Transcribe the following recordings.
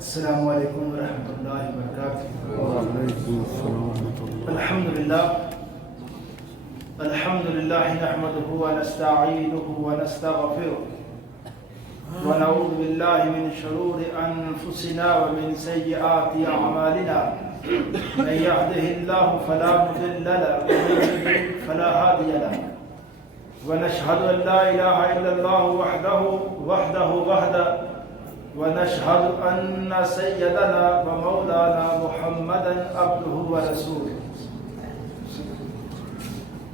السلام علیکم ورحمۃ اللہ وبرکاتہ۔ وعلیکم السلام ورحمۃ اللہ۔ الحمد للہ نحمده ونستعینه ونستغفره ونعوذ باللہ من شرور انفسنا ومن سیئات اعمالنا، من يهده الله فلا مضل له ومن يضلل فلا هادي له، ونشهد ان لا اله الا الله وحده ونشهد أن سيدنا ومولانا محمدا عبده ورسوله.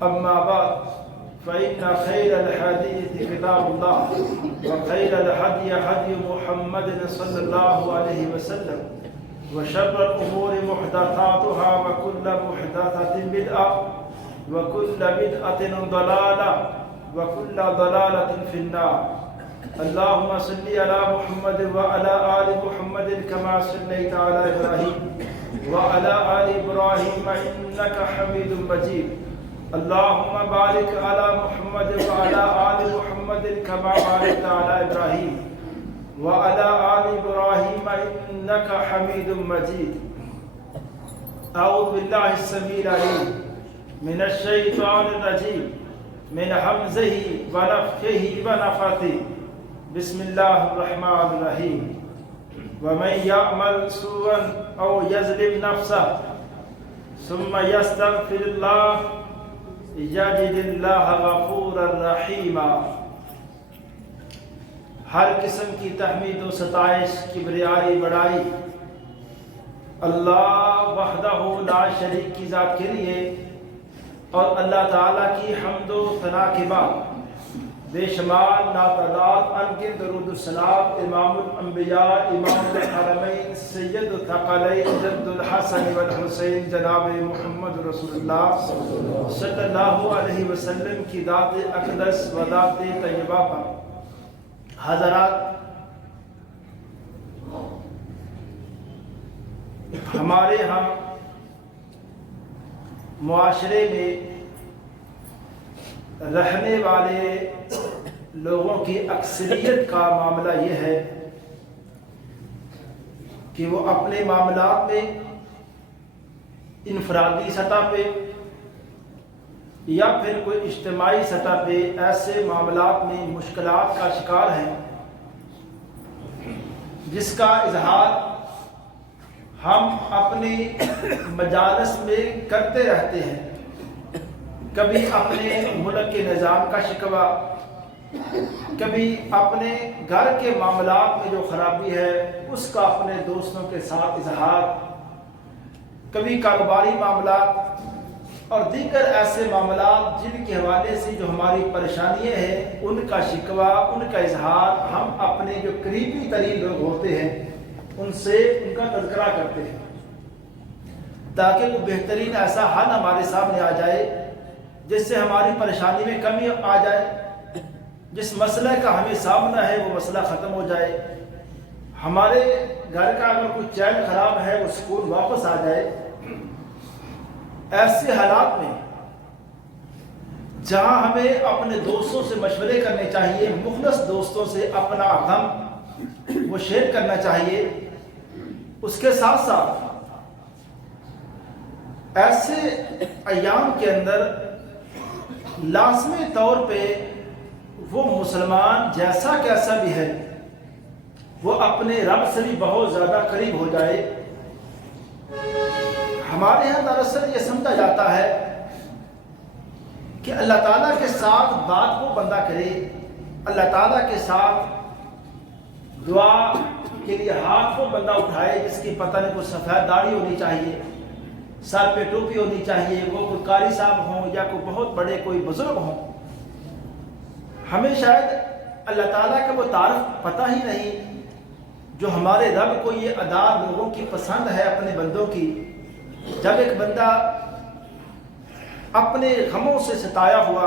أما بعد فإن خير الحديث كتاب الله، وخير الهدي هدي محمد صلى الله عليه وسلم، وشر الأمور محدثاتها وكل محدثة بدعة وكل بدعة ضلالة وكل ضلالة في النار. اللهم صل على محمد وعلى آل محمد كما صليت على إبراهيم وعلى آل إبراهيم إنك حميد مجيد. اللهم بارك على محمد وعلى آل محمد كما باركت على إبراهيم وعلى آل إبراهيم إنك حميد مجيد. أعوذ بالله السميع العليم من الشيطان الرجيم من همزه ونفخه ونفثه. بسم اللہ الرحمن الرحیم. ومن يعمل سوءا او يظلم نفسه ثم يستغفر الله يجد الله غفورا رحیما. ہر قسم کی تحمید و ستائش، کبریائی، بڑائی اللہ وحدہ لا شریک کی ذات کے لیے، اور اللہ تعالیٰ کی حمد و ثنا کے بعد بے شمار ناتعداد انگن درود السلام امام الانبیاء، امام الحرمین، سید الثقلین، جد الحسن والحسین، جناب محمد رسول اللہ صلی اللہ علیہ وسلم کی ذات اقدس و ذات طیبہ پر. حضرات، ہمارے ہاں معاشرے میں رہنے والے لوگوں کی اکثریت کا معاملہ یہ ہے کہ وہ اپنے معاملات میں انفرادی سطح پہ یا پھر کوئی اجتماعی سطح پہ ایسے معاملات میں مشکلات کا شکار ہیں جس کا اظہار ہم اپنی مجالس میں کرتے رہتے ہیں. کبھی اپنے ملک کے نظام کا شکوہ، کبھی اپنے گھر کے معاملات میں جو خرابی ہے اس کا اپنے دوستوں کے ساتھ اظہار، کبھی کاروباری معاملات اور دیگر ایسے معاملات جن کے حوالے سے جو ہماری پریشانیاں ہیں ان کا شکوہ، ان کا اظہار ہم اپنے جو قریبی ترین لوگ ہوتے ہیں ان سے ان کا تذکرہ کرتے ہیں، تاکہ وہ بہترین ایسا حل ہمارے سامنے آ جائے جس سے ہماری پریشانی میں کمی آ جائے، جس مسئلے کا ہمیں سامنا ہے وہ مسئلہ ختم ہو جائے، ہمارے گھر کا اگر کوئی چین خراب ہے وہ سکون واپس آ جائے. ایسے حالات میں جہاں ہمیں اپنے دوستوں سے مشورے کرنے چاہیے، مخلص دوستوں سے اپنا غم وہ شیئر کرنا چاہیے، اس کے ساتھ ساتھ ایسے ایام کے اندر لازمی طور پہ وہ مسلمان جیسا کیسا بھی ہے وہ اپنے رب سے بھی بہت زیادہ قریب ہو جائے. ہمارے یہاں دراصل یہ سمجھا جاتا ہے کہ اللہ تعالیٰ کے ساتھ بات وہ بندہ کرے، اللہ تعالیٰ کے ساتھ دعا کے لیے ہاتھ وہ بندہ اٹھائے جس کی پتہ نہیں کوئی سفید داڑھی ہونی چاہیے، سر پہ ٹوپی ہونی چاہیے، وہ کوئی قاری صاحب ہوں یا کوئی بہت بڑے کوئی بزرگ ہوں. ہمیں شاید اللہ تعالیٰ کا وہ تعارف پتہ ہی نہیں جو ہمارے رب کو یہ ادا لوگوں کی پسند ہے اپنے بندوں کی. جب ایک بندہ اپنے غموں سے ستایا ہوا،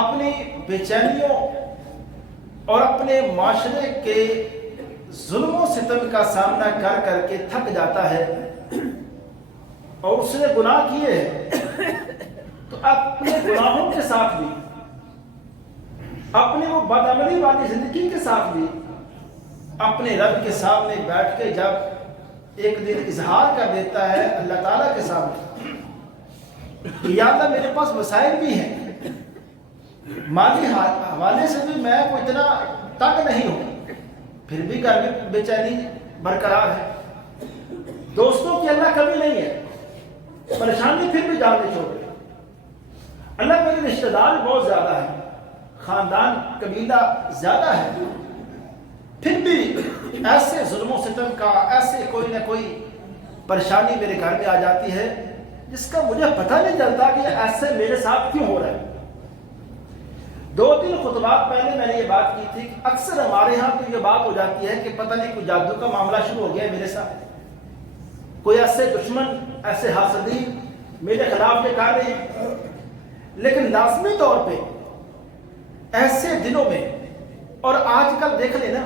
اپنی بے چینیوں اور اپنے معاشرے کے ظلم و ستم کا سامنا کر کر کے تھک جاتا ہے اور اس نے گناہ کیے ہیں، تو اپنے گناہوں کے ساتھ بھی، اپنی وہ بدعملی والی زندگی کے ساتھ بھی اپنے رب کے سامنے بیٹھ کے جب ایک دن اظہار کر دیتا ہے اللہ تعالیٰ کے سامنے کہ یا اللہ میرے پاس وسائل بھی ہیں، مالی حوالے سے بھی میں کوئی اتنا تنگ نہیں ہوں، پھر بھی گھر میں بے چینی برقرار ہے، دوستوں کی اللہ کمی نہیں ہے، پریشانی پھر بھی جان نہیں چھوڑ رہی، اللہ میرے رشتہ دار بہت زیادہ ہے، خاندان قبیلہ زیادہ ہے، پھر بھی ایسے ظلم و ستم کا ایسے کوئی نہ کوئی پریشانی میرے گھر میں آ جاتی ہے جس کا مجھے پتہ نہیں چلتا کہ ایسے میرے ساتھ کیوں ہو رہا ہے۔ 2-3 خطبات پہلے میں نے یہ بات کی تھی کہ اکثر ہمارے ہاں تو یہ بات ہو جاتی ہے کہ پتہ نہیں کوئی جادو کا معاملہ شروع ہو گیا ہے میرے ساتھ، کوئی ایسے دشمن ایسے حاسدین میرے خلاف یہ کر رہے ہیں، لیکن لازمی طور پہ ایسے دنوں میں، اور آج کل دیکھ لیں نا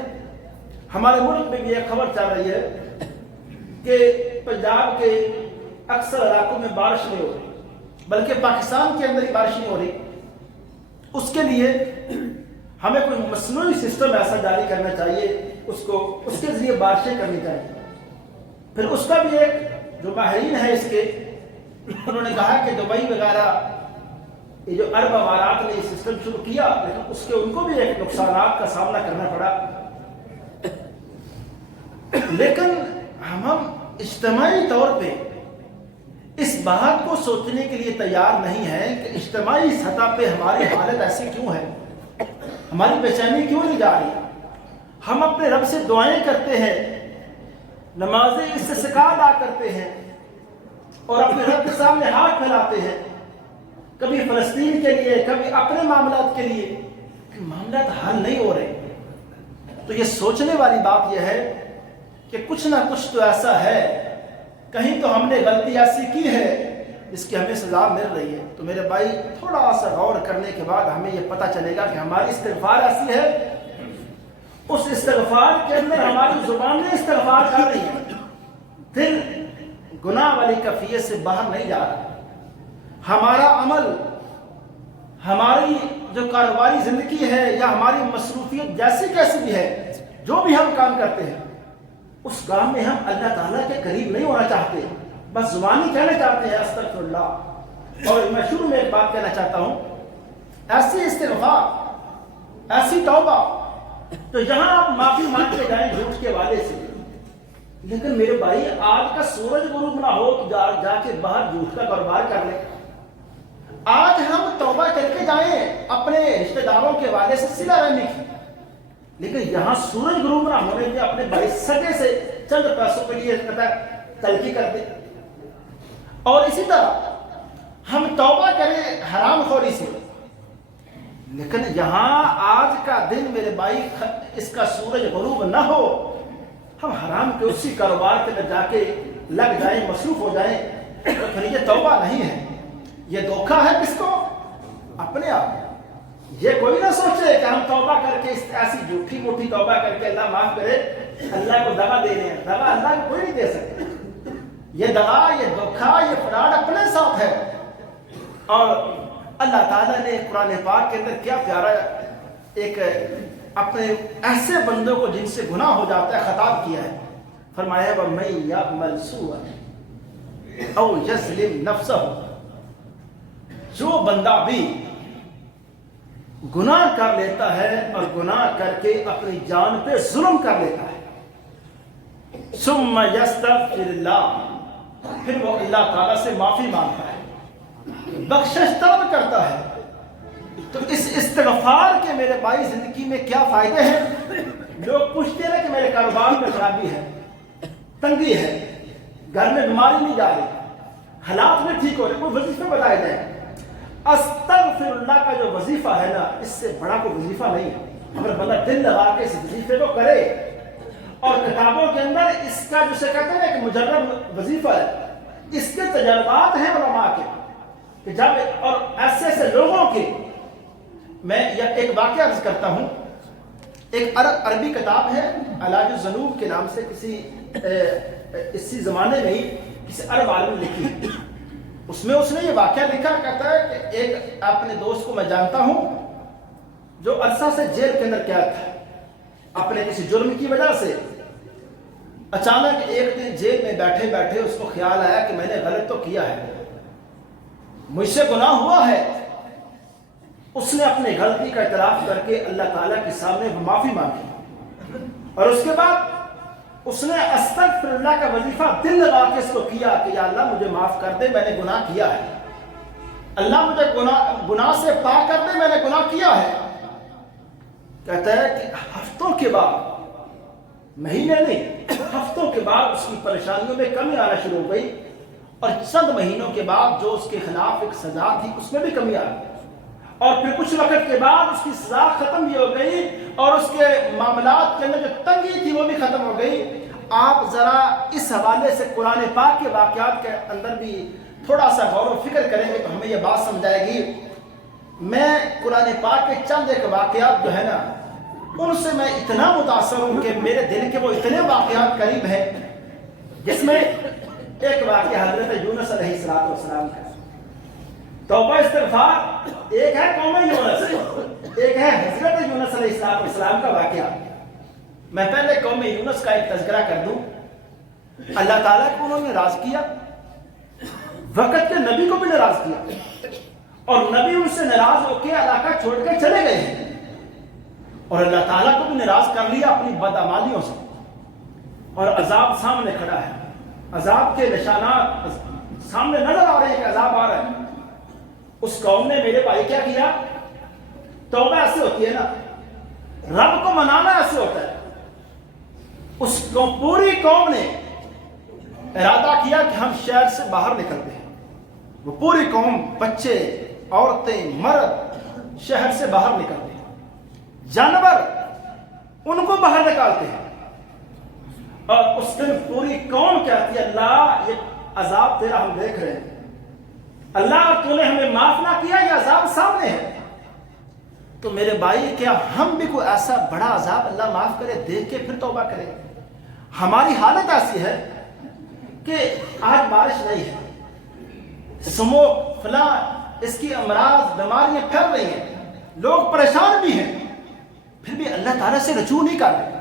ہمارے ملک میں بھی ایک خبر چل رہی ہے کہ پنجاب کے اکثر علاقوں میں بارش نہیں ہو رہی، بلکہ پاکستان کے اندر ہی بارش نہیں ہو رہی، اس کے لیے ہمیں کوئی مصنوعی سسٹم ایسا جاری کرنا چاہیے، اس کے ذریعے بارشیں کرنی چاہیے۔ پھر اس کا بھی ایک جو ماہرین ہے اس کے، انہوں نے کہا کہ دبئی وغیرہ یہ جو عرب امارات نے یہ سسٹم شروع کیا، لیکن اس کے ان کو بھی ایک نقصانات کا سامنا کرنا پڑا، لیکن ہم اجتماعی طور پہ اس بات کو سوچنے کے لیے تیار نہیں ہیں کہ اجتماعی سطح پہ ہماری حالت ایسی کیوں ہے، ہماری بے چینی کیوں نہیں جا رہی۔ ہم اپنے رب سے دعائیں کرتے ہیں، نمازیں استسقاء ادا کرتے ہیں اور اپنے رب کے سامنے ہاتھ پھیلاتے ہیں، کبھی فلسطین کے لیے کبھی اپنے معاملات کے لیے، کہ معاملات حل نہیں ہو رہے۔ تو یہ سوچنے والی بات یہ ہے کہ کچھ نہ کچھ تو ایسا ہے، کہیں تو ہم نے غلطی ایسی کی ہے جس کی ہمیں سزا مل رہی ہے۔ تو میرے بھائی تھوڑا سا غور کرنے کے بعد ہمیں یہ پتہ چلے گا کہ ہماری استغفار ایسی ہے، اس استغفار کے اندر ہماری زبانیں استغفار کر رہی ہیں، دل گناہ والی کیفیت سے باہر نہیں جا رہا، ہمارا عمل، ہماری جو کاروباری زندگی ہے یا ہماری مصروفیت جیسی کیسی بھی ہے، جو بھی ہم کام کرتے ہیں اس کام میں ہم اللہ تعالیٰ کے قریب نہیں ہونا چاہتے، بس زبانی کہنا چاہتے ہیں استغفر اللہ۔ اور میں شروع میں ایک بات کہنا چاہتا ہوں، ایسی استغفار، ایسی توبہ، تو یہاں آپ معافی مانگ کے جائیں جھوٹ کے والے سے، لیکن میرے بھائی آج کا سورج غروب نہ ہو تو جا کے باہر جھوٹ کا کاروبار کر لیں۔ آج ہم توبہ کر کے جائیں اپنے رشتہ داروں کے والے سے صلہ رحمی کی، لیکن یہاں سورج غروب نہ ہونے میں اپنے بھائی سگے سے چند پیسوں کے لیے تلخی کر دیں، اور اسی طرح ہم توبہ کریں حرام خوری سے، لیکن یہاں آج کا دن میرے بھائی اس کا سورج غروب نہ ہو، ہم حرام کے اسی کاروبار کے اندر جا کے لگ جائیں، مصروف ہو جائیں، تو پھر یہ توبہ نہیں ہے، یہ دھوکہ ہے کس کو؟ اپنے آپ۔ یہ کوئی نہ سوچے کہ ہم توبہ کر کے ایسی جھوٹی موٹی توبہ کر کے اللہ معاف کرے، اللہ کو دغا دے رہے ہیں، دغا اللہ کو کوئی نہیں دے سکتا، یہ دغا، یہ دھوکہ، یہ فراڈ اپنے ساتھ ہے۔ اور اللہ تعالیٰ نے قرآن پاک کے اندر کیا پیارا ایک اپنے ایسے بندوں کو جن سے گناہ ہو جاتا ہے خطاب کیا ہے، فرمایا وَمَن يَعْمَلْ سُوءًا أَوْ يَظْلِمْ نَفْسَهُ، جو بندہ بھی گناہ کر لیتا ہے اور گناہ کر کے اپنی جان پہ ظلم کر لیتا ہے، ثم یستغفر اللہ، پھر وہ اللہ تعالیٰ سے معافی مانگتا ہے، بخشش طلب کرتا ہے، تو اس استغفار کے میرے بھائی زندگی میں کیا فائدے ہیں؟ لوگ پوچھتے ہیں کہ میرے کاروبار میں خرابی ہے، تنگی ہے، گھر میں بیماری نہیں جا رہی، حالات میں ٹھیک ہو رہے، کوئی وظیفے بتائے جائیں۔ استغفر اللہ کا جو وظیفہ ہے نا، اس سے بڑا کوئی وظیفہ نہیں ہے، اگر بندہ دل لگا کے اس وظیفے کو کرے، اور کتابوں کے اندر اس کا جسے کہتے ہیں کہ مجرد وظیفہ ہے، اس کے تجربات ہیں علماء کے کہ جب، اور ایسے ایسے لوگوں کے، میں ایک واقعہ عرض کرتا ہوں، ایک عربی کتاب ہے علاج الذنوب کے نام سے، اسی زمانے میں ہی کسی عرب عالم نے لکھی، اس میں اس نے یہ واقعہ لکھا، کہتا ہے کہ ایک اپنے دوست کو میں جانتا ہوں جو عرصہ سے جیل کے اندر قید تھا، اپنے کسی جرم کی وجہ سے اچانک ایک دن جیل میں بیٹھے بیٹھے اس کو خیال آیا کہ میں نے غلط تو کیا ہے، مجھ سے گناہ ہوا ہے۔ اس نے اپنی غلطی کا اعتراف کر کے اللہ تعالیٰ کے سامنے معافی مانگی، اور اس کے بعد اس نے استغفر اللہ کا وظیفہ دل لگا کے اس کو کیا کہ یا اللہ مجھے معاف کر دے، میں نے گناہ کیا ہے، اللہ مجھے گناہ سے پاک کر دے، میں نے گناہ کیا ہے۔ کہتا ہے کہ ہفتوں کے بعد، مہینے نہیں، ہفتوں کے بعد اس کی پریشانیوں میں کمی آنا شروع ہو گئی، اور چند مہینوں کے بعد جو اس کے خلاف ایک سزا تھی اس میں بھی کمی آ گئی، اور پھر کچھ وقت کے بعد اس کی سزا ختم بھی ہو گئی اور اس کے معاملات کے اندر جو تنگی تھی وہ بھی ختم ہو گئی۔ آپ ذرا اس حوالے سے قرآن پاک کے واقعات کے اندر بھی تھوڑا سا غور و فکر کریں گے تو ہمیں یہ بات سمجھ آئے گی۔ میں قرآن پاک کے چند ایک واقعات جو ہے نا ان سے میں اتنا متاثر ہوں کہ میرے دل کے وہ اتنے واقعات قریب ہیں، جس میں ایک واقعہ حضرت یونس علیہ السلام کا، توبہ استغفار، ایک ہے قوم یونس، ایک ہے حضرت یونس علیہ السلام کا واقعہ۔ میں پہلے قوم یونس کا ایک تذکرہ کر دوں۔ اللہ تعالیٰ کو انہوں نے ناراض کیا، وقت کے نبی کو بھی ناراض کیا، اور نبی ان سے ناراض ہو کے علاقہ چھوڑ کے چلے گئے ہیں، اور اللہ تعالیٰ کو بھی ناراض کر لیا اپنی بدعمالیوں سے، اور عذاب سامنے کھڑا ہے، عذاب کے نشانات سامنے نظر آ رہے ہیں کہ عذاب آ رہا ہے۔ اس قوم نے میرے بھائی کیا کیا؟ توبہ ایسے ہوتی ہے نا، رب کو منانا ایسے ہوتا ہے۔ اس کو پوری قوم نے ارادہ کیا کہ ہم شہر سے باہر نکلتے ہیں، وہ پوری قوم، بچے، عورتیں، مرد شہر سے باہر نکلتے ہیں، جانور ان کو باہر نکالتے ہیں، اور اس دن پوری قوم کہتی ہے اللہ یہ عذاب تیرا ہم دیکھ رہے ہیں، اللہ تو نے ہمیں معاف نہ کیا، یہ عذاب سامنے ہے۔ تو میرے بھائی کیا ہم بھی کوئی ایسا بڑا عذاب اللہ معاف کرے دیکھ کے پھر توبہ کریں؟ ہماری حالت ایسی ہے کہ آج بارش نہیں ہے، سموک فلاں اس کی امراض بیماریاں پھیل رہی ہیں، لوگ پریشان بھی ہیں، پھر بھی اللہ تعالیٰ سے رجوع نہیں کر رہے۔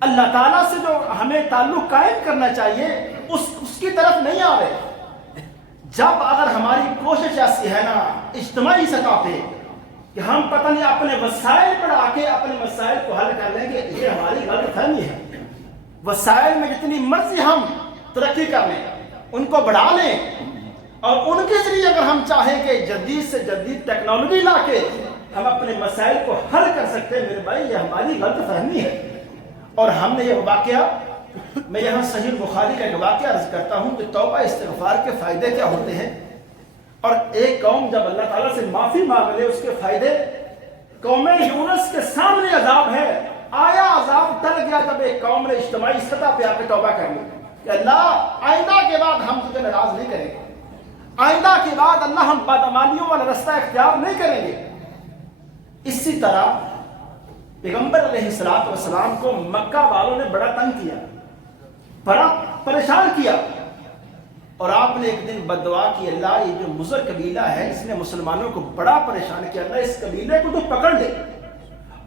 اللہ تعالیٰ سے جو ہمیں تعلق قائم کرنا چاہیے اس کی طرف نہیں آ رہے۔ جب اگر ہماری کوشش ایسی ہے نا اجتماعی سطح پہ کہ ہم پتہ نہیں اپنے وسائل پر آ کے اپنے مسائل کو حل کر لیں گے، یہ ہماری غلط فہمی ہے۔ وسائل میں جتنی مرضی ہم ترقی کر لیں، ان کو بڑھا لیں، اور ان کے ذریعے اگر ہم چاہیں کہ جدید سے جدید ٹیکنالوجی لا کے ہم اپنے مسائل کو حل کر سکتے ہیں، میرے بھائی یہ ہماری غلط فہمی ہے۔ اور ہم نے یہ واقعہ، میں یہاں صحیح بخاری کا ایک واقعہ عرض کرتا ہوں کہ توبہ استغفار کے فائدے کیا ہوتے ہیں، اور ایک قوم جب اللہ تعالیٰ سے معافی مانگ لے اس کے فائدے۔ قوم یونس کے سامنے عذاب ہے، آیا عذاب ٹل گیا جب ایک قوم نے اجتماعی سطح پہ آ کے توبہ کر لی کہ اللہ آئندہ کے بعد ہم تجھے ناراض نہیں کریں گے، آئندہ کے بعد اللہ ہم بدعمالیوں والا رستہ اختیار نہیں کریں گے۔ اسی طرح پیغمبر علیہ السلام کو مکہ والوں نے بڑا تنگ کیا، بڑا پریشان کیا، اور آپ نے ایک دن بد دعا کی اللہ یہ جو مضر قبیلہ ہے اس نے مسلمانوں کو بڑا پریشان کیا، اللہ اس قبیلے کو تو پکڑ لے،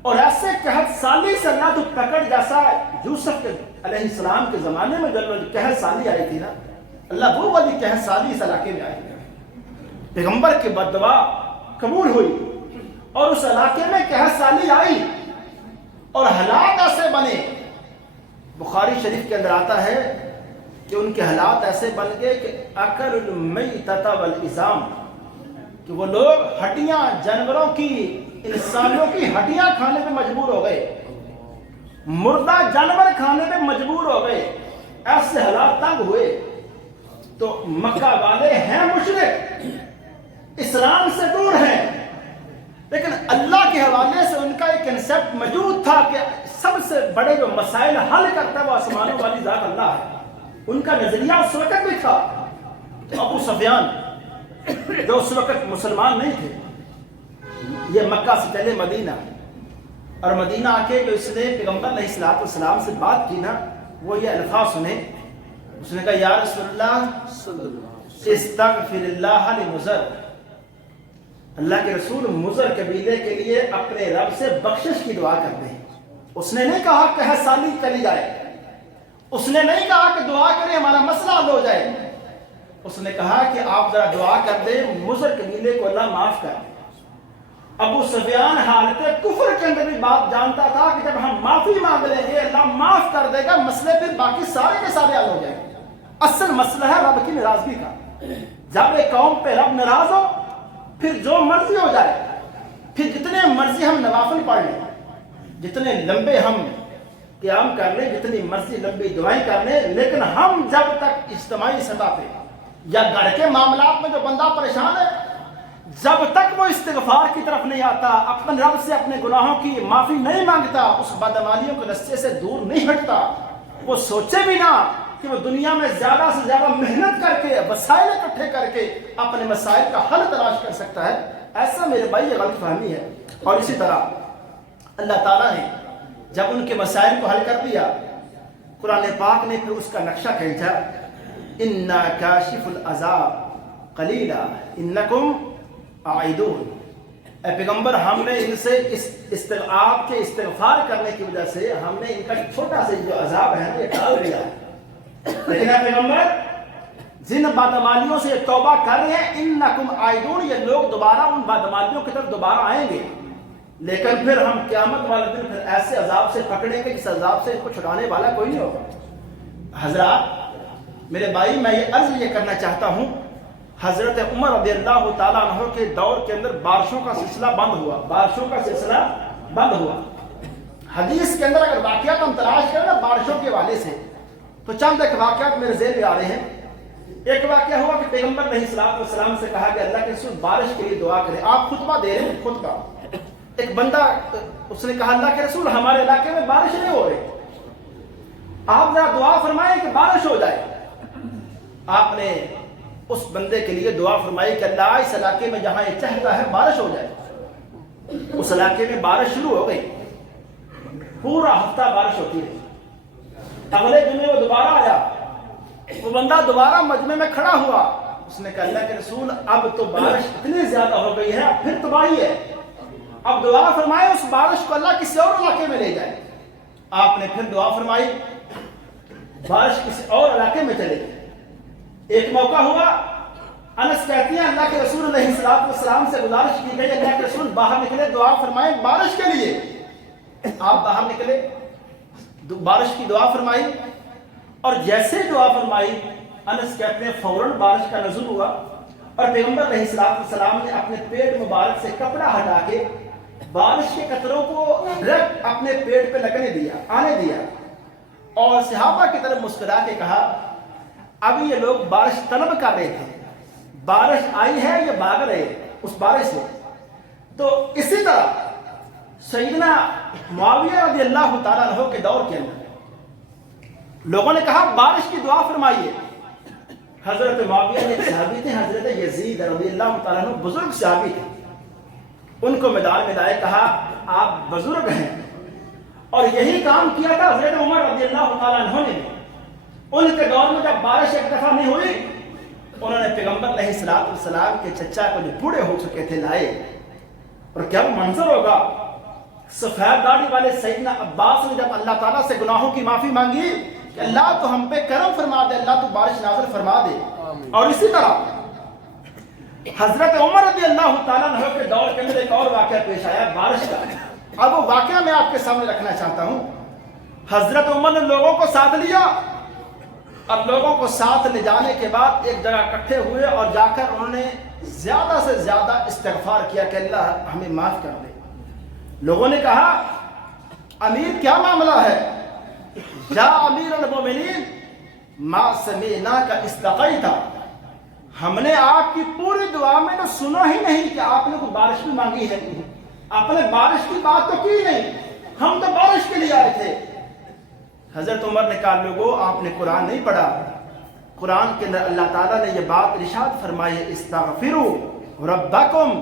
اور ایسے قحط سالی سے اللہ تو پکڑ، جیسا یوسف علیہ السلام کے زمانے میں جب قحط سالی آئی تھی نا، اللہ وہ والی قحط سالی اس علاقے میں آئی، پیغمبر کی بد دعا قبول ہوئی، اور اس علاقے میں قحط سالی آئی اور حالات ایسے بنے۔ بخاری شریف کے اندر آتا ہے کہ ان کے حالات ایسے بن گئے کہ اکل المیتۃ والعظام، کہ وہ لوگ ہڈیاں، جانوروں کی، انسانوں کی ہڈیاں کھانے پہ مجبور ہو گئے، مردہ جانور کھانے پہ مجبور ہو گئے، ایسے حالات تنگ ہوئے۔ تو مکہ والے ہیں مشرک، اسلام سے دور ہیں، لیکن اللہ کے حوالے سے ان کا ایک کنسپٹ موجود تھا کہ سب سے بڑے جو مسائل حل کرتا ہے وہ آسمانوں والی ذات اللہ ہے۔ ان کا نظریہ اس وقت بھی تھا۔ ابو سفیان جو اس وقت مسلمان نہیں تھے، یہ مکہ سے چلے مدینہ، اور مدینہ آ کے جو اس نے پیغمبر علیہ السلام سے بات کی نا، وہ یہ الفاظ سنے، اس نے کہا یا رسول اللہ استغفر اللہ لمضر، اللہ کے رسول مضر قبیلے کے لیے اپنے رب سے بخشش کی دعا کرتے ہیں۔ اس نے نہیں کہا کہ سالی چلی جائے، اس نے نہیں کہا کہ دعا کریں ہمارا مسئلہ حل ہو جائے، اس نے کہا کہ آپ ذرا دعا کر دیں مضر قبیلے کو اللہ معاف کر دے۔ ابو سفیان حالت کفر کے اندر بھی بات جانتا تھا کہ جب ہم معافی مانگ لیں گے اللہ معاف کر دے گا، مسئلے پھر باقی سارے کے سارے حل ہو جائیں گے۔ اصل مسئلہ ہے رب کی ناراضگی کا۔ جب ایک قوم پہ رب ناراض ہو پھر جو مرضی ہو جائے، پھر جتنے مرضی ہم نوافل پڑھ لیں، جتنے لمبے ہم قیام کر لیں، جتنی مرضی لمبی دعائیں کر لیں، لیکن ہم جب تک اجتماعی سطح پہ یا گھر کے معاملات میں جو بندہ پریشان ہے، جب تک وہ استغفار کی طرف نہیں آتا، اپنے رب سے اپنے گناہوں کی معافی نہیں مانگتا، اس بدعمالیوں کے رستے سے دور نہیں ہٹتا، وہ سوچے بھی نہ کہ وہ دنیا میں زیادہ سے زیادہ محنت کر کے وسائل اکٹھے کر کے اپنے مسائل کا حل تلاش کر سکتا ہے، ایسا میرے بھائی یہ غلط فہمی ہے۔ اور اسی طرح اللہ تعالیٰ نے جب ان کے مسائل کو حل کر دیا، قرآن پاک نے پھر اس کا نقشہ کھینچا، اِنَّا كَاشِفُ الْعَذَابِ قَلِيلًا إِنَّكُمْ عَائِدُونَ۔ اے پیغمبر، ہم نے ان سے آپ کے استغفار کرنے کی وجہ سے ہم نے ان کا چھوٹا سے جو عذاب ہے یہ ٹال دیا، لیکن اے پیغمبر جن بدعمالیوں سے توبہ کر رہے ہیں انکم عائدون، یہ لوگ دوبارہ ان بدعمالیوں کی طرف دوبارہ آئیں گے، لیکن پھر ہم قیامت والے دن پھر ایسے عذاب سے پکڑیں گے جس عذاب سے ان کو چھڑانے والا کوئی نہیں ہوگا۔ حضرات میرے بھائی، میں یہ عرض یہ کرنا چاہتا ہوں، حضرت عمر رضی اللہ تعالیٰ عنہ کے دور کے اندر بارشوں کا سلسلہ بند ہوا، بارشوں کا سلسلہ بند ہوا۔ حدیث کے اندر اگر واقعات ہم تلاش کریں نا بارشوں کے حوالے سے تو چند ایک واقعات میرے ذہن میں آ رہے ہیں۔ ایک واقعہ ہوا کہ پیغمبر علیہ السلام سے کہا کہ اللہ کے رسول بارش کے لیے دعا کریں، آپ خطبہ دے رہے ہیں، خطبہ ایک بندہ اس نے کہا اللہ کے رسول ہمارے علاقے میں بارش نہیں ہو رہی، آپ ذرا دعا فرمائیں کہ بارش ہو جائے۔ آپ نے اس بندے کے لیے دعا فرمائی کہ اللہ اس علاقے میں جہاں یہ چاہتا ہے بارش ہو جائے۔ اس علاقے میں بارش شروع ہو گئی، پورا ہفتہ بارش ہوتی رہی۔ اگلے دن وہ دوبارہ آیا، وہ بندہ دوبارہ مجمع میں کھڑا ہوا، اس نے کہا اللہ کے رسول اب تو بارش اتنی زیادہ ہو گئی ہے، اب پھر تباہی ہے، اب دعا فرمائے اس بارش کو اللہ کسی اور علاقے میں لے جائے۔ آپ نے پھر دعا فرمائی، بارش کسی اور علاقے میں چلے گئی۔ ایک موقع ہوا، انس کہتی ہیں اللہ کے رسول علیہ السلام سے گزارش کی گئی اللہ کے رسول باہر نکلے دعا فرمائیں بارش کے لیے۔ آپ باہر نکلے، بارش کی دعا فرمائی، اور جیسے دعا فرمائی انس کہتے ہیں فوراً بارش کا نزول ہوا، اور پیغمبر علیہ السلام نے اپنے پیٹ مبارک سے کپڑا ہٹا کے بارش کے قطروں کو ڈائریکٹ اپنے پیٹ پہ لگنے دیا، آنے دیا، اور صحابہ کی طرف مسکرا کے کہا ابھی یہ لوگ بارش طلب کر رہے تھے، بارش آئی ہے یہ بھاگ رہے اس بارش سے۔ تو اسی طرح سیدنا معاویہ رضی اللہ تعالیٰ عنہ کے دور کے اندر لوگوں نے کہا بارش کی دعا فرمائیے۔ حضرت معاویہ نے صحابی تھے حضرت یزید رضی اللہ تعالیٰ عنہ، بزرگ صحابی تھے، ان کو میدان میں لائے، کہا آپ بزرگ ہیں، اور یہی کام کیا تھا حضرت عمر رضی اللہ تعالیٰ عنہ نے۔ ان کے دور میں جب بارش ایک دفعہ نہیں ہوئی، انہوں نے پیغمبر علیہ السلام کے چچا کو جو بوڑھے ہو چکے تھے لائے، اور کیا منظر ہوگا، سفید داڑھی والے سیدنا عباس نے جب اللہ تعالیٰ سے گناہوں کی معافی مانگی کہ اللہ تو ہم پہ کرم فرما دے، اللہ تو بارش نازل فرما دے۔ اور اسی طرح حضرت عمر رضی اللہ تعالیٰ عنہ کے دور کے اندر ایک اور واقعہ پیش آیا بارش کا۔ اب وہ واقعہ میں آپ کے سامنے رکھنا چاہتا ہوں۔ حضرت عمر نے لوگوں کو ساتھ لیا، اور لوگوں کو ساتھ لے جانے کے بعد ایک جگہ اکٹھے ہوئے، اور جا کر انہوں نے زیادہ سے زیادہ استغفار کیا کہ اللہ ہمیں معاف کر دے۔ لوگوں نے کہا امیر کیا معاملہ ہے، یا امیر المومنین ما سمعنا کا استقیت، ہم نے آپ کی پوری دعا میں تو سنا ہی نہیں کہ آپ نے کوئی بارش بھی مانگی ہے، آپ نے بارش کی بات تو کی نہیں، ہم تو بارش کے لیے آئے تھے۔ حضرت عمر نے کہا لوگوں آپ نے قرآن نہیں پڑھا، قرآن کے اندر اللہ تعالیٰ نے یہ بات ارشاد فرمائی ہے استغفروا ربکم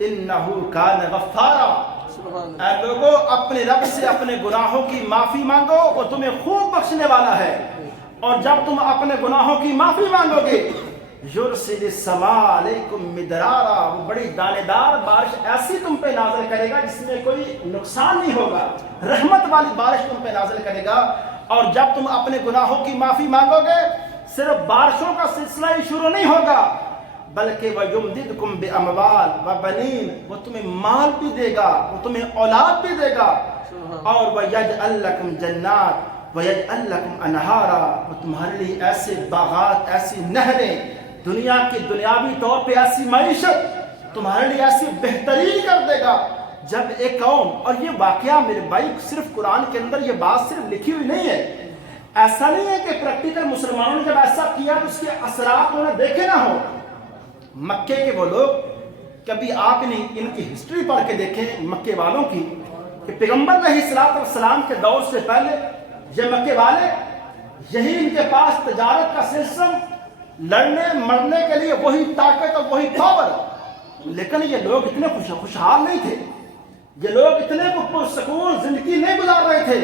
انہ کان غفارا، اے لوگوں اپنے رب سے اپنے گناہوں کی معافی مانگو، وہ تمہیں خوب بخشنے والا ہے، اور جب تم اپنے گناہوں کی معافی مانگو گے یرسل السماء علیکم مدرارا، وہ بڑی دانے دار بارش ایسی تم پہ نازل کرے گا جس میں کوئی نقصان نہیں ہوگا، رحمت والی بارش تم پہ نازل کرے گا۔ اور جب تم اپنے گناہوں کی معافی مانگو گے صرف بارشوں کا سلسلہ ہی شروع نہیں ہوگا بلکہ وَيُمْدِدْكُمْ بِأَمْوَالٍ وَبَنِينَ، وہ تمہیں مال بھی دے گا، وہ تمہیں اولاد بھی دے گا، اور وَيَجْعَلْ لَكُمْ جَنَّاتٍ وَيَجْعَلْ لَكُمْ أَنْهَارًا، وہ تمہارے لیے ایسے باغات، ایسی نہریں، دنیا کی دنیاوی طور پہ ایسی معیشت تمہارے لیے ایسی بہترین کر دے گا۔ جب ایک قوم، اور یہ واقعہ میرے بھائی صرف قرآن کے اندر یہ بات صرف لکھی ہوئی نہیں ہے، ایسا نہیں ہے کہ پریکٹیکل مسلمانوں نے جب ایسا کیا تو اس کے اثرات انہیں دیکھے نہ ہو۔ مکے کے وہ لوگ، کبھی آپ نے ان کی ہسٹری پڑھ کے دیکھیں مکے والوں کی، کہ پیغمبر علیہ السلام کے دور سے پہلے یہ مکے والے، یہی ان کے پاس تجارت کا سسٹم، لڑنے مرنے کے لیے وہی طاقت اور وہی پاور، لیکن یہ لوگ اتنے خوشحال نہیں تھے، یہ لوگ اتنے پرسکون زندگی نہیں گزار رہے تھے،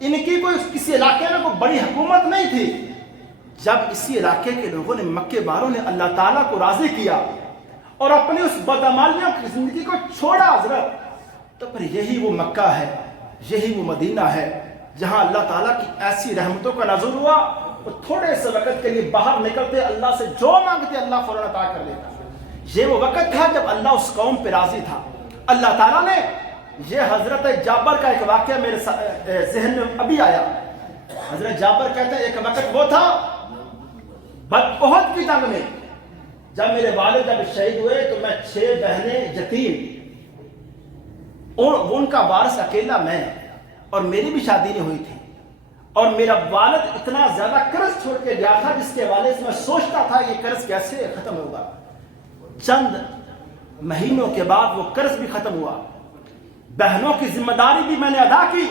ان کی کوئی کسی علاقے میں کوئی بڑی حکومت نہیں تھی۔ جب اسی علاقے کے لوگوں نے، مکے والوں نے اللہ تعالیٰ کو راضی کیا اور اپنی اس بدعمالیوں کی زندگی کو چھوڑا حضرت، تو پھر یہی وہ مکہ ہے، یہی وہ مدینہ ہے جہاں اللہ تعالیٰ کی ایسی رحمتوں کا نظر ہوا، وہ تھوڑے سے وقت کے لیے باہر نکلتے اللہ سے جو مانگتے اللہ فوراً عطا کر دیتا۔ یہ وہ وقت تھا جب اللہ اس قوم پہ راضی تھا۔ اللہ تعالیٰ نے، یہ حضرت جابر کا ایک واقعہ میرے ذہن میں ابھی آیا۔ حضرت جابر کہتے ہیں ایک وقت وہ تھا احد کی جنگ میں، جب میرے والد جب شہید ہوئے تو میں 6 بہنیں یتیم، اور ان کا وارث اکیلا میں، اور میری بھی شادی نہیں ہوئی تھی، اور میرا والد اتنا زیادہ قرض چھوڑ کے گیا تھا جس کے والد سے میں سوچتا تھا یہ قرض کیسے ختم ہوگا۔ چند مہینوں کے بعد وہ قرض بھی ختم ہوا، بہنوں کی ذمہ داری بھی میں نے ادا کی،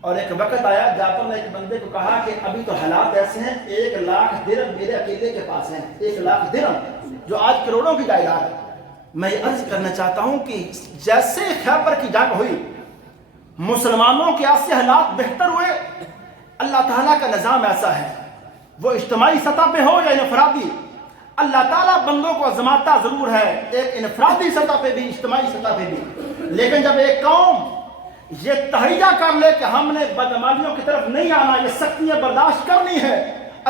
اور ایک وقت آیا جعفر نے ایک بندے کو کہا کہ ابھی تو حالات ایسے ہیں، 1 لاکھ درہم میرے اکیلے کے پاس ہیں، 1 لاکھ درہم جو آج کروڑوں کی جائیداد ہے۔ میں یہ عرض کرنا چاہتا ہوں کہ جیسے خیبر کی جنگ ہوئی، مسلمانوں کے ایسے حالات بہتر ہوئے، اللہ تعالیٰ کا نظام ایسا ہے، وہ اجتماعی سطح پہ ہو یا انفرادی، اللہ تعالیٰ بندوں کو آزماتا ضرور ہے، ایک انفرادی سطح پہ بھی اجتماعی سطح پہ بھی، لیکن جب ایک قوم یہ تہیہ کر لے کہ ہم نے بدعمالیوں کی طرف نہیں آنا، یہ سختیاں برداشت کرنی ہے،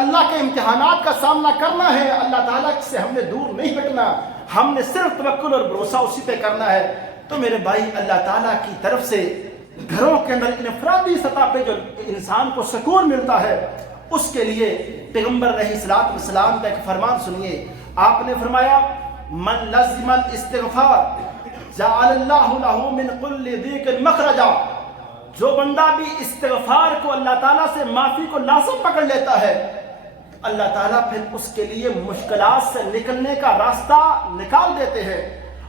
اللہ کے امتحانات کا سامنا کرنا ہے، اللہ تعالیٰ سے ہم نے دور نہیں ہٹنا، ہم نے صرف توکل اور بھروسہ اسی پہ کرنا ہے، تو میرے بھائی اللہ تعالیٰ کی طرف سے گھروں کے اندر انفرادی سطح پہ جو انسان کو سکون ملتا ہے، اس کے لیے پیغمبر علیہ السلام کا ایک فرمان سنیے۔ آپ نے فرمایا من لزم الاستغفار جعل اللہ لہ من کل ضیق مخرجا، جو بندہ بھی استغفار کو، اللہ تعالیٰ سے معافی کو لازم پکڑ لیتا ہے، اللہ تعالیٰ پھر اس کے لیے مشکلات سے نکلنے کا راستہ نکال دیتے ہیں،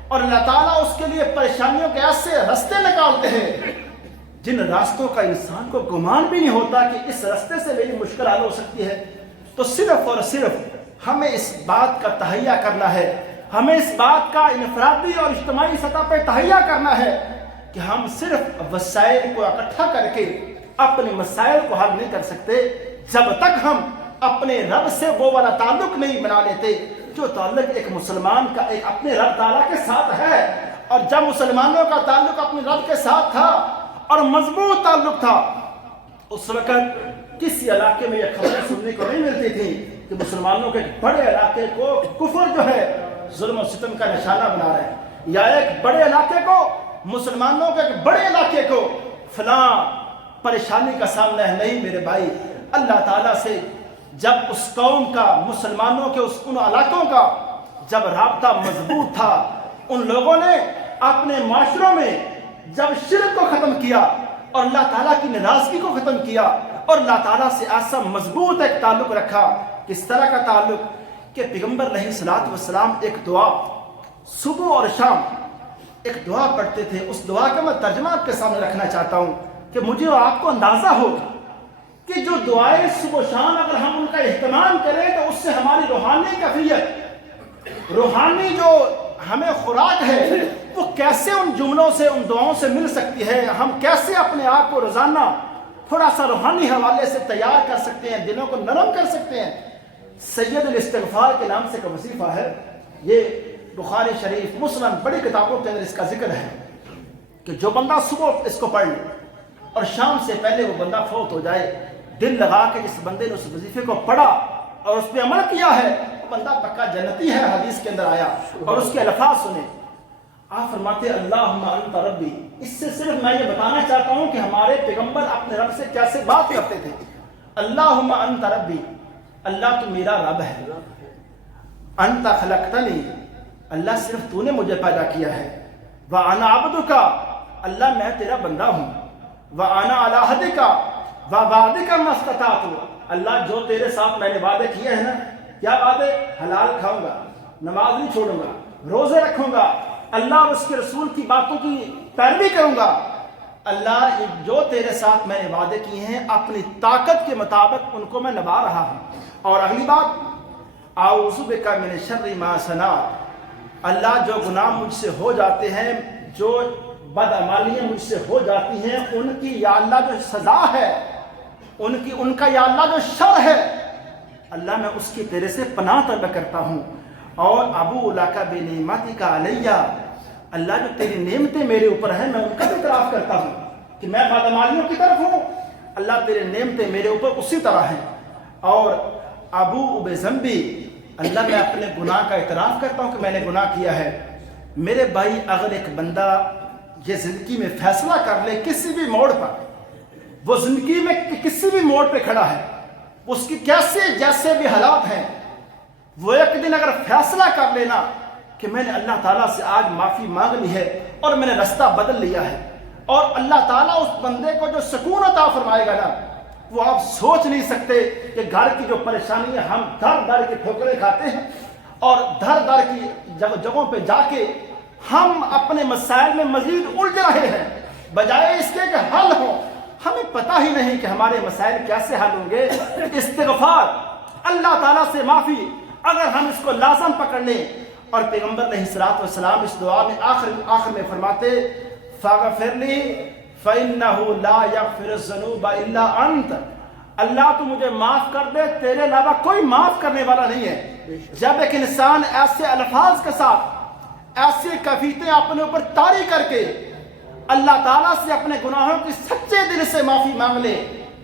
اور اللہ تعالیٰ اس کے لیے پریشانیوں کے ایسے راستے نکالتے ہیں جن راستوں کا انسان کو گمان بھی نہیں ہوتا کہ اس راستے سے میری مشکل حل ہو سکتی ہے۔ تو صرف اور صرف ہمیں اس بات کا تہیہ کرنا ہے، ہمیں اس بات کا انفرادی اور اجتماعی سطح پر تہیہ کرنا ہے کہ ہم صرف وسائل کو اکٹھا کر کے اپنے مسائل کو حل نہیں کر سکتے جب تک ہم اپنے رب سے وہ والا تعلق نہیں بنا لیتے جو تعلق ایک مسلمان کا ایک اپنے رب تعالیٰ کے ساتھ ہے۔ اور جب مسلمانوں کا تعلق اپنے رب کے ساتھ تھا اور مضبوط تعلق تھا، اس وقت کسی علاقے میں یہ خبریں سننے کو نہیں ملتی تھی کہ مسلمانوں کے بڑے علاقے کو کفر جو ہے ظلم و ستم کا نشانہ بنا رہے ہیں، یا ایک بڑے علاقے کو، مسلمانوں کے ایک بڑے علاقے کو فلاں پریشانی کا سامنا ہے۔ نہیں میرے بھائی، اللہ تعالیٰ سے جب اس قوم کا، مسلمانوں کے ان علاقوں کا جب رابطہ مضبوط تھا، ان لوگوں نے اپنے معاشروں میں جب شرک کو ختم کیا اور اللہ تعالیٰ کی ناراضگی کو ختم کیا اور اللہ تعالیٰ سے ایسا مضبوط ایک تعلق رکھا، کس طرح کا تعلق کہ پیغمبر علیہ السلام ایک دعا صبح اور شام ایک دعا پڑھتے تھے۔ اس دعا کا میں ترجمہ آپ کے سامنے رکھنا چاہتا ہوں کہ مجھے آپ کو اندازہ ہو کہ جو دعائیں صبح و شام اگر ہم ان کا اہتمام کریں تو اس سے ہماری روحانی کیفیت، روحانی جو ہمیں خوراک ہے، وہ کیسے ان جملوں سے، ان دعاؤں سے مل سکتی ہے۔ ہم کیسے اپنے آپ کو روزانہ تھوڑا سا روحانی حوالے سے تیار کر سکتے ہیں، دلوں کو نرم کر سکتے ہیں۔ سید الاستغفار کے نام سے کا وظیفہ ہے. یہ بخاری شریف مسلم بڑی کتابوں کے اندر اس کا ذکر ہے کہ جو بندہ صبح اس کو پڑھ لے اور شام سے پہلے وہ بندہ فوت ہو جائے، دل لگا کے جس بندے نے اس وظیفے کو پڑھا اور اس پہ عمل کیا ہے، وہ بندہ پکا جنتی ہے. حدیث کے اندر آیا. اور اس کے الفاظ سنے. آپ فرماتے اللہم انت ربی. اس سے صرف میں یہ بتانا چاہتا ہوں کہ ہمارے پیغمبر اپنے رب سے کیسے بات کرتے تھے. اللہم انت ربی، اللہ تو میرا رب ہے. انت خلقتنی، اللہ صرف تو نے مجھے پیدا کیا ہے. وانا عبدک، اللہ میں تیرا بندہ ہوں. وانا علی عہدک ووعدک ما استطعت، اللہ جو تیرے ساتھ میں نے وعدے کیے ہیں نا، کیا وعدے؟ حلال کھاؤں گا، نماز نہیں چھوڑوں گا، روزے رکھوں گا، اللہ اور اس کے رسول کی باتوں کی پیروی کروں گا. اللہ جو تیرے ساتھ میں نے وعدے کیے ہیں اپنی طاقت کے مطابق ان کو میں نبھا رہا ہوں. اور اگلی بات، اعوذ بک من شر ما صنعت، اللہ جو گناہ مجھ سے ہو جاتے ہیں، جو بدعمالیاں مجھ سے ہو جاتی ہیں، ان کی یا اللہ جو سزا ہے، ان کا یا اللہ جو شر ہے، اللہ میں اس کی تیرے سے پناہ طلب کرتا ہوں. اور ابو لک بنعمتک علیہ، اللہ جو تیری نعمتیں میرے اوپر ہیں میں ان کا بھی اعتراف کرتا ہوں کہ میں بدعمالیوں کی طرف ہوں، اللہ تیرے نعمتیں میرے اوپر اسی طرح ہیں. اور ابو بذنبی، اللہ میں اپنے گناہ کا اعتراف کرتا ہوں کہ میں نے گناہ کیا ہے. میرے بھائی، اگر ایک بندہ یہ زندگی میں فیصلہ کر لے کسی بھی موڑ پر، وہ زندگی میں کسی بھی موڑ پہ کھڑا ہے، اس کی جیسے بھی حالات ہیں، وہ ایک دن اگر فیصلہ کر لینا کہ میں نے اللہ تعالیٰ سے آج معافی مانگ لی ہے اور میں نے رستہ بدل لیا ہے، اور اللہ تعالیٰ اس بندے کو جو سکون عطا فرمائے گا نا، وہ آپ سوچ نہیں سکتے کہ گھر کی جو پریشانی ہے، ہم در در کی ٹھوکریں کھاتے ہیں اور در در کی جگہوں پہ جا کے ہم اپنے مسائل میں مزید الجھ رہے ہیں، بجائے اس کے کہ حل ہوں. ہمیں پتہ ہی نہیں کہ ہمارے مسائل کیسے حل ہوں گے. استغفار، اللہ تعالیٰ سے معافی، اگر ہم اس کو لازم پکڑ لیں. اور پیغمبر علیہ الصلوۃ والسلام اس دعا میں آخر میں فرماتے فاغفر لی فإنہ لا یغفر الذنوب الا انت، اللہ تو مجھے معاف کر دے، تیرے علاوہ کوئی معاف کرنے والا نہیں ہے. جب ایک انسان ایسے الفاظ کے ساتھ ایسی کیفیتیں اپنے اوپر طاری کر کے اللہ تعالیٰ سے اپنے گناہوں کی سچے دل سے معافی مانگ لے،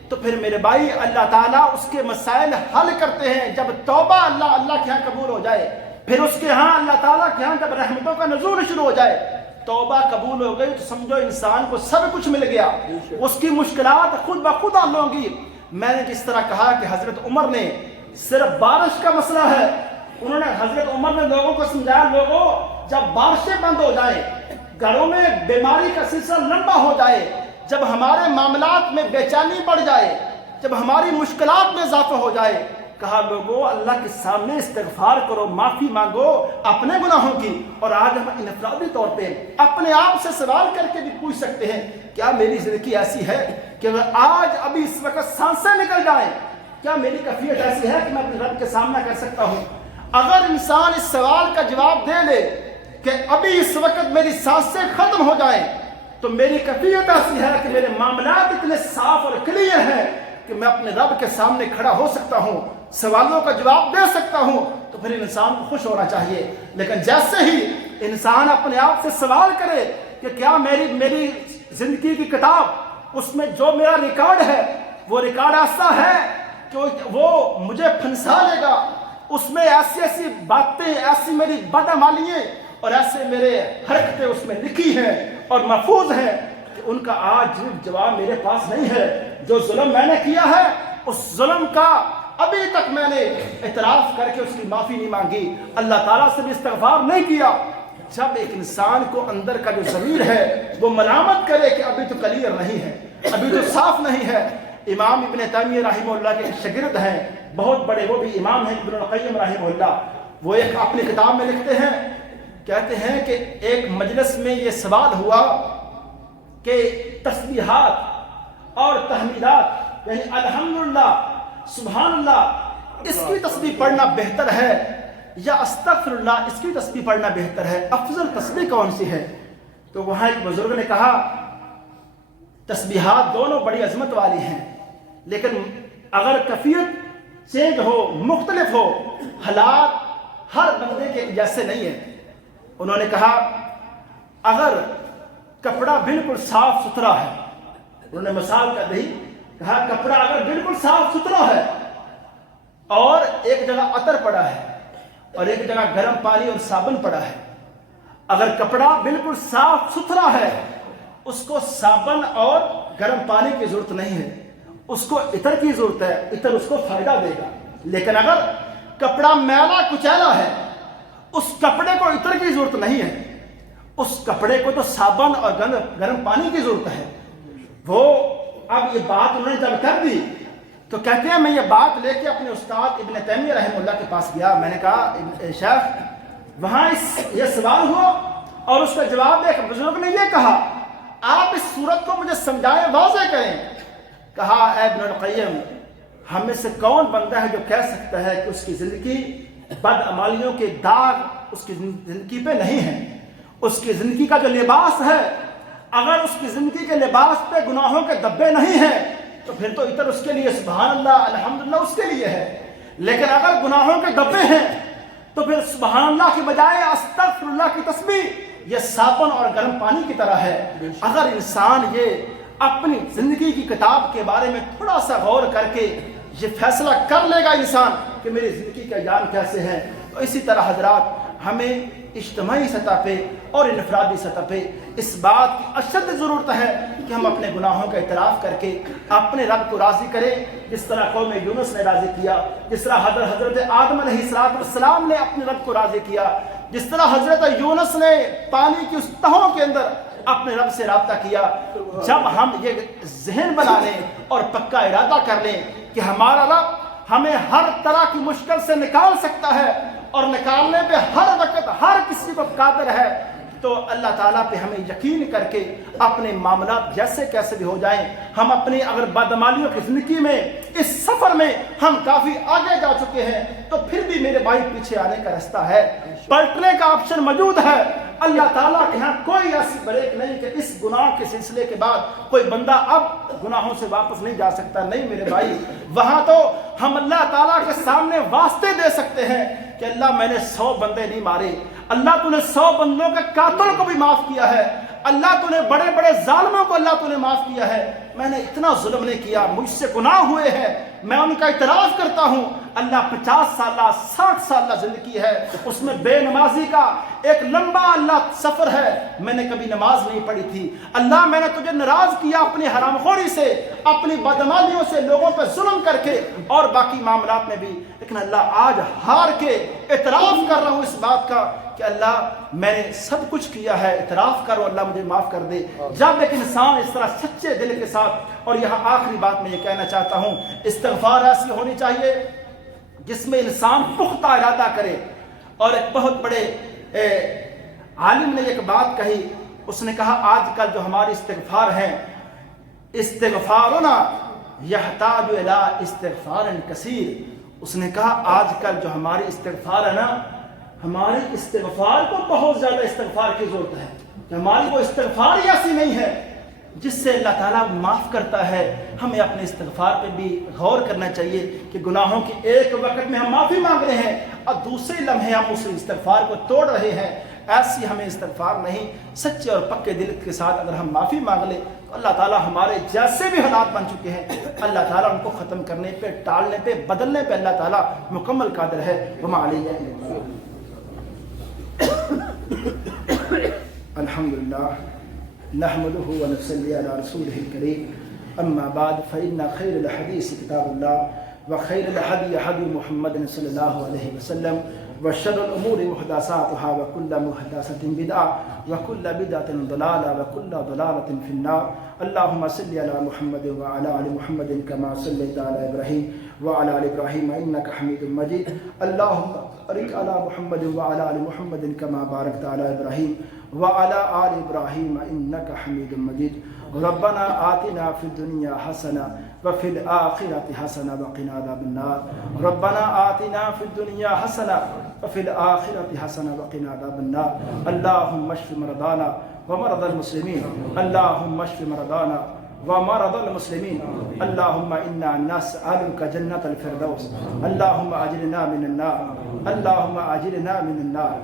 تو پھر میرے بھائی اللہ تعالیٰ اس کے مسائل حل کرتے ہیں. جب توبہ اللہ کے ہاں قبول ہو جائے، پھر اس کے ہاں اللہ تعالیٰ کے ہاں جب رحمتوں کا نزول شروع ہو جائے، توبہ قبول ہو گئی تو سمجھو انسان کو سب کچھ مل گیا، اس کی مشکلات خود بخود حل ہوں گی. میں نے جس طرح کہا کہ حضرت عمر نے صرف بارش کا مسئلہ ہے، انہوں نے حضرت عمر نے لوگوں کو سمجھایا، لوگوں جب بارشیں بند ہو جائیں، گھروں میں بیماری کا سلسلہ لمبا ہو جائے، جب ہمارے معاملات میں بے چینی بڑھ جائے، جب ہماری مشکلات میں اضافہ ہو جائے، کہا لوگوں اللہ کے سامنے استغفار کرو، معافی مانگو اپنے گناہوں کی. اور آج ہم انفرادی طور پہ اپنے آپ سے سوال کر کے بھی پوچھ سکتے ہیں، کیا میری زندگی ایسی ہے کہ اگر آج ابھی اس وقت سانسیں نکل جائیں، کیا میری کیفیت ایسی ہے کہ میں اپنے رب کے سامنا کر سکتا ہوں؟ اگر انسان اس سوال کا جواب دے لے کہ ابھی اس وقت میری سانسیں ختم ہو جائیں، تو میری کیفیت ایسی ہے کہ میرے معاملات اتنے صاف اور کلیئر ہیں کہ میں اپنے رب کے سامنے کھڑا ہو سکتا ہوں، سوالوں کا جواب دے سکتا ہوں، تو پھر انسان کو خوش ہونا چاہیے. لیکن جیسے ہی انسان اپنے آپ سے سوال کرے کہ کیا میری زندگی کی کتاب، اس میں جو میرا ریکارڈ ہے وہ ریکارڈ ایسا ہے کہ وہ مجھے پھنسا لے گا، اس میں ایسی باتیں، ایسی میری بدعمالیاں اور ایسے میرے حرکتیں اس میں لکھی ہیں اور محفوظ ہیں کہ ان کا آج جواب میرے پاس نہیں ہے. جو ظلم میں نے کیا ہے اس ظلم کا ابھی تک میں نے اعتراف کر کے اس کی معافی نہیں مانگی، اللہ تعالیٰ سے بھی استغفار نہیں کیا. جب ایک انسان کو اندر کا جو ضمیر ہے وہ ملامت کرے کہ ابھی تو کلیئر نہیں ہے، ابھی تو صاف نہیں ہے. امام ابن تیمیہ رحمہ اللہ کے شاگرد ہیں، بہت بڑے، وہ بھی امام ہیں، ابن القیم رحمہ اللہ. وہ ایک اپنی کتاب میں لکھتے ہیں، کہتے ہیں کہ ایک مجلس میں یہ سوال ہوا کہ تسبیحات اور تحمیدات یعنی الحمدللہ، سبحان اللہ، اس کی تسبیح پڑھنا بہتر ہے یا استغفر اللہ اس کی تسبیح پڑھنا بہتر ہے، افضل تسبیح کون سی ہے؟ تو وہاں ایک بزرگ نے کہا تسبیحات دونوں بڑی عظمت والی ہیں، لیکن اگر کیفیت چینج ہو، مختلف ہو، حالات ہر بندے کے جیسے نہیں ہیں۔ انہوں نے کہا اگر کپڑا بالکل صاف ستھرا ہے، انہوں نے مثال کر دی، کہا کپڑا اگر بالکل صاف ستھرا ہے اور ایک جگہ عطر پڑا ہے اور ایک جگہ گرم پانی اور صابن پڑا ہے، اگر کپڑا بالکل صاف ستھرا ہے اس کو صابن اور گرم پانی کی ضرورت نہیں ہے، اس کو عطر کی ضرورت ہے، عطر اس کو فائدہ دے گا۔ لیکن اگر کپڑا میلا کچیلا ہے اس کپڑے کو عطر کی ضرورت نہیں ہے، اس کپڑے کو تو صابن اور گرم پانی کی ضرورت ہے۔ وہ اب یہ بات انہوں نے جب کر دی تو کہتے ہیں میں یہ بات لے کے اپنے استاد ابن تیمیہ رحمہ اللہ کے پاس گیا، میں نے کہا شیخ وہاں یہ سوال ہوا اور اس کا جواب ایک بزرگ نے یہ کہا، آپ اس صورت کو مجھے سمجھائیں، واضح کریں۔ کہا اے ابن القیم، ہم میں سے کون بندہ ہے جو کہہ سکتا ہے کہ اس کی زندگی بدعمالیوں کے داغ اس کی زندگی پہ نہیں ہے؟ اس کی زندگی کا جو لباس ہے، اگر اس کی زندگی کے لباس پہ گناہوں کے دبے نہیں ہیں تو پھر تو عطر اس کے لیے سبحان اللہ الحمدللہ اس کے لیے ہے، لیکن اگر گناہوں کے دبے ہیں تو پھر سبحان اللہ کی بجائے استغفر اللہ کی تسبیح یہ صابن اور گرم پانی کی طرح ہے۔ اگر انسان یہ اپنی زندگی کی کتاب کے بارے میں تھوڑا سا غور کر کے یہ فیصلہ کر لے گا انسان کہ میری زندگی کا جان کیسے ہے، تو اسی طرح حضرات ہمیں اجتماعی سطح پہ اور انفرادی سطح پہ اس بات کی اشد ضرورت ہے کہ ہم اپنے گناہوں کا اعتراف کر کے اپنے رب کو راضی کریں، جس طرح قوم یونس نے راضی کیا، جس طرح حضرت آدم علیہ السلام نے اپنے رب کو راضی کیا، جس طرح حضرت یونس نے پانی کی اس تہوں کے اندر اپنے رب سے رابطہ کیا۔ جب ہم یہ ذہن بنا لیں اور پکا ارادہ کر لیں کہ ہمارا رب ہمیں ہر طرح کی مشکل سے نکال سکتا ہے اور نکالنے پہ ہر وقت ہر کسی کو قادر ہے، تو اللہ تعالیٰ پہ ہمیں یقین کر کے اپنے معاملات جیسے کیسے بھی ہو جائیں، ہم اپنی اگر بدعمالیوں کی زندگی میں اس سفر میں ہم کافی آگے جا چکے ہیں تو پھر بھی میرے بھائی پیچھے آنے کا راستہ ہے، پلٹنے کا آپشن موجود ہے۔ اللہ تعالیٰ کے ہاں کوئی ایسی بریک نہیں کہ اس گناہ کے سلسلے کے بعد کوئی بندہ اب گناہوں سے واپس نہیں جا سکتا، نہیں میرے بھائی، وہاں تو ہم اللہ تعالیٰ کے سامنے واسطے دے سکتے ہیں کہ اللہ میں نے 100 بندے نہیں مارے، اللہ تو نے 100 بندوں کے قاتل کو بھی معاف کیا ہے، اللہ تو نے بڑے بڑے ظالموں کو اللہ تو نے معاف کیا ہے، میں نے اتنا ظلم نہیں کیا، مجھ سے گناہ ہوئے ہیں، میں ان کا اعتراف کرتا ہوں۔ اللہ 50 سالہ 60 سالہ زندگی ہے، اس میں بے نمازی کا ایک لمبا اللہ سفر ہے، میں نے کبھی نماز نہیں پڑھی تھی، اللہ میں نے تجھے ناراض کیا اپنی حرام خوری سے، اپنی بدعمالیوں سے، لوگوں پہ ظلم کر کے اور باقی معاملات میں بھی، لیکن اللہ آج ہار کے اعتراف کر رہا ہوں اس بات کا کہ اللہ میں نے سب کچھ کیا ہے، اعتراف کرو اللہ مجھے معاف کر دے۔ جب ایک انسان اس طرح سچے دل کے ساتھ، اور یہاں آخری بات میں یہ کہنا چاہتا ہوں، استغفار ایسی ہونی چاہیے جس میں انسان پختہ ارادہ کرے۔ اور ایک بہت بڑے عالم نے ایک بات کہی، اس نے کہا آج کل جو ہماری استغفار ہیں، استغفارنا یحتاج الی استغفار کثیر، اس نے کہا آج کل جو ہماری استغفار ہے نا، ہماری استغفار کو بہت زیادہ استغفار کی ضرورت ہے، کہ ہماری وہ استغفار ہی ایسی نہیں ہے جس سے اللہ تعالیٰ معاف کرتا ہے۔ ہمیں اپنے استغفار پہ بھی غور کرنا چاہیے کہ گناہوں کے ایک وقت میں ہم معافی مانگ رہے ہیں اور دوسرے لمحے ہم اس استغفار کو توڑ رہے ہیں، ایسی ہمیں استغفار نہیں۔ سچے اور پکے دل کے ساتھ اگر ہم معافی مانگ لیں تو اللہ تعالیٰ ہمارے جیسے بھی حالات بن چکے ہیں، اللہ تعالیٰ ان کو ختم کرنے پہ، ٹالنے پہ، بدلنے پہ اللہ تعالیٰ مکمل قادر ہے۔ وما علیہ الحمدللہ نحمده ونصلي على رسوله الكريم، اما بعد فإن خير الحديث كتاب الله وخير الهدي هدي محمد صلى الله عليه وسلم وشر الأمور محدثاتها وكل محدثة بدعة وكل بدعة ضلالة وكل ضلالة في النار۔ اللهم صل على محمد وعلى آل محمد كما صليت على إبراهيم وعلى آل إبراهيم إنك حميد مجيد۔ اللهم بارك على محمد وعلى آل محمد كما باركت على إبراهيم وعلى آل إبراهيم إنك حميد مجيد۔ ربنا آتنا في الدنيا حسنة وفي الآخرة حسنة وقنا عذاب النار۔ ربنا آتنا في الدنيا حسنة وفي الآخرة حسنة وقنا عذاب النار۔ اللهم اشف مرضانا ومرضى المسلمين، اللهم اشف مرضانا ومرضى المسلمين. اللهم إنا نسألك جنة الفردوس. اللهم أجرنا من النار. اللهم أجرنا من النار.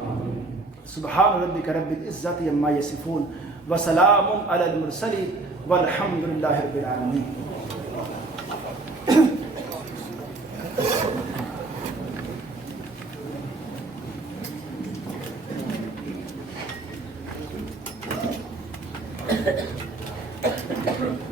سبحان ربك رب العزة عما يصفون وسلام على المرسلين والحمد لله رب العالمين. Thank you.